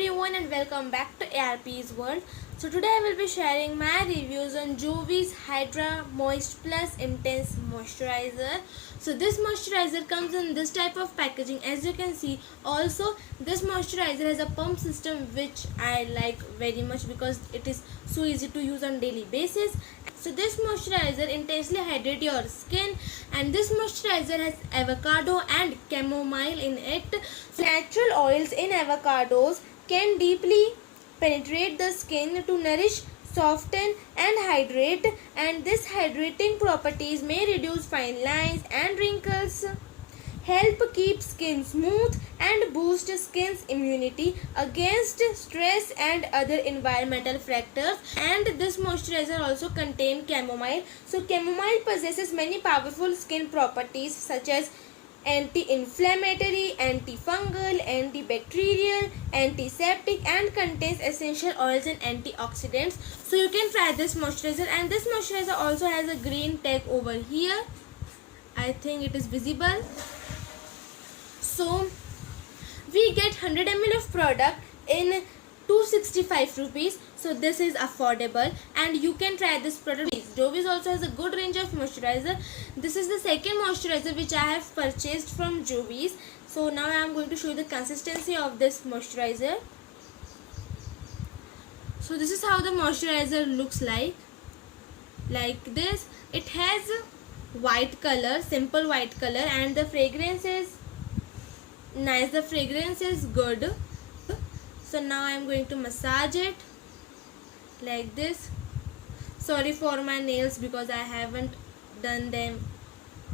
everyone and welcome back to ARP's World. So today I will be sharing my reviews on Jovi's Hydra Moist Plus Intense Moisturizer. So this moisturizer comes in this type of packaging, as you can see. Also this moisturizer has a pump system which I like very much because it is so easy to use on daily basis. So this moisturizer intensely hydrates your skin, and this moisturizer has avocado and chamomile in it. So natural oils in avocados can deeply penetrate the skin to nourish, soften and hydrate, and this hydrating properties may reduce fine lines and wrinkles, help keep skin smooth and boost skin's immunity against stress and other environmental factors. And this moisturizer also contains chamomile. So chamomile possesses many powerful skin properties such as anti-inflammatory, antifungal, antibacterial, antiseptic, and contains essential oils and antioxidants. So you can try this moisturizer, and this moisturizer also has a green tag over here. I think it is visible. So we get 100 ml of product in 265 rupees. So this is affordable and you can try this product. Jovi's also has a good range of moisturizer. This is the second moisturizer which I have purchased from Jovi's. So now I am going to show you the consistency of this moisturizer. So this is how the moisturizer looks like this. It has white color, simple white color, and the fragrance is nice. The fragrance is good. So now I am going to massage it like this. Sorry for my nails because I haven't done them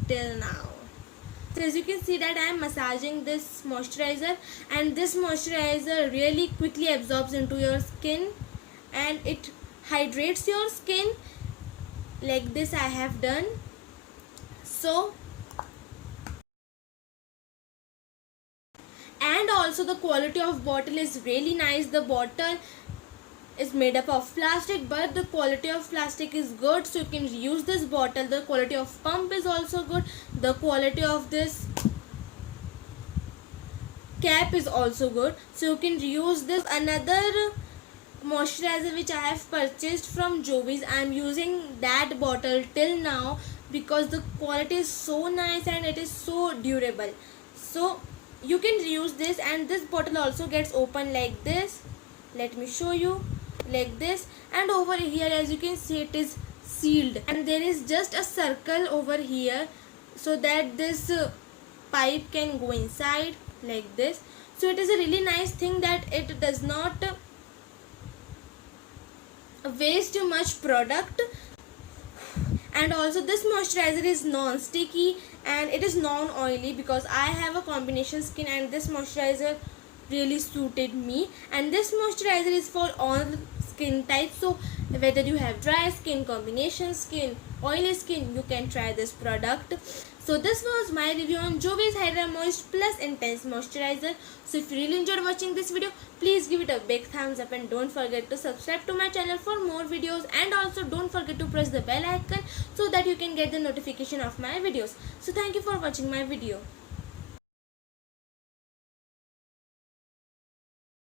till now. So as you can see that I am massaging this moisturizer, and this moisturizer really quickly absorbs into your skin and it hydrates your skin like this I have done. So and also the quality of bottle is really nice. The bottle is made up of plastic, but the quality of plastic is good, so you can use this bottle. The quality of pump is also good. The quality of this cap is also good, so you can use this. Another moisturizer which I have purchased from Jovi's, I am using that bottle till now because the quality is so nice and it is so durable. So you can reuse this, and this bottle also gets open like this. Let me show you, like this. And over here as you can see it is sealed, and there is just a circle over here so that this pipe can go inside like this. So it is a really nice thing that it does not waste too much product. And also this moisturizer is non-sticky and it is non-oily because I have a combination skin, and this moisturizer really suited me. And this moisturizer is for all skin types, so whether you have dry skin, combination skin, oily skin, you can try this product. So this was my review on Jovi's Hydra Moist Plus Intense Moisturizer. So if you really enjoyed watching this video, please give it a big thumbs up and don't forget to subscribe to my channel for more videos, and also don't forget to press the bell icon so that you can get the notification of my videos. So thank you for watching my video.